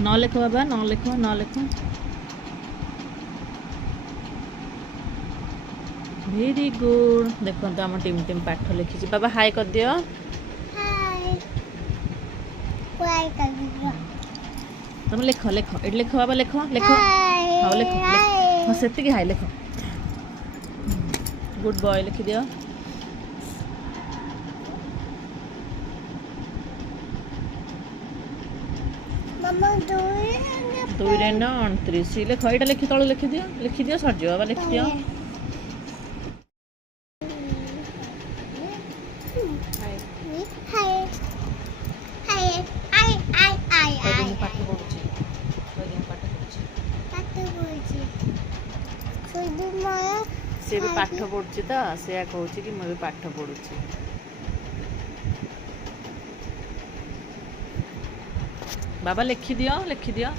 न लिख बाबा, न लिख, न लिख। Very good. देखो तो आम टीम टीम पाठ लिखी बाबा हाय कर दियो। तुम लिख लिख ये लिख बाबा लिख लिख। हाँ लिख लिख हाँ से हाय लिख। गुड बॉय लिखी दियो। दुई रे 29 लिख ये लिखी तल लिखी दियो सर बाबा लिखी दियो। से भी पाठ पढ़ुची तो से कहूँ कि मुझे पाठ पढ़ुची। बाबा लिखी दियो लिखी दियो।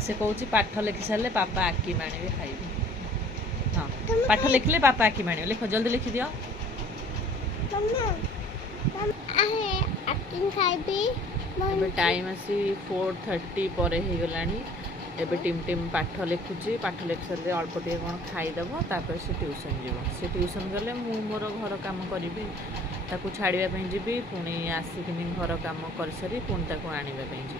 से कहूँ पाठ लिखि सारे पापा आखि माणे खाइबे। हाँ पाठ लिखले पापा आखि माणे लिख जल्दी लिखी दियो। टाइम आसी 4:30 पर हो गलानी। एबे टीम टीम पाठ लिखुची पाठ लिख सारे अल्प टे कौन खाईदेव तापर से ट्यूशन जीव। से ट्यूशन गले मु मोर घर काम करी ताकू छाड़ापी जी पुणी आसिकिनी घर काम कर सारी पुणी ताकू आने जी।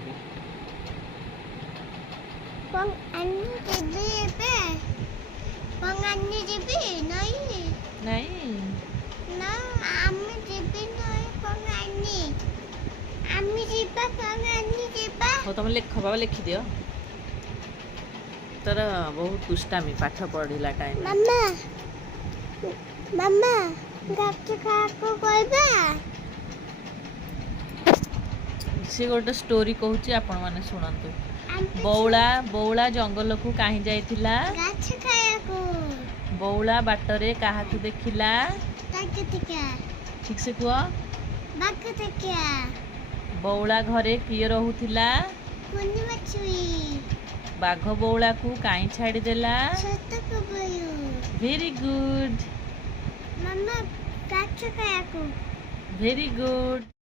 हो तुम लिख बाबा लिखी दियो। तर बहुत दुष्टामी पाठ पढ़ला टाइम। मम्मा मम्मा गाछ खाको कहबा से गोटे स्टोरी कहूची आपण माने सुनंतु। बौला बौला जंगल को कहीं जाइथिला गाछ खायाको। बौला बाटरे काहाकू देखिला ठीक से कुआ बौला घरे किए रहुथिला बाघ बौला को काई छाड़ी देला। Very good. Very good.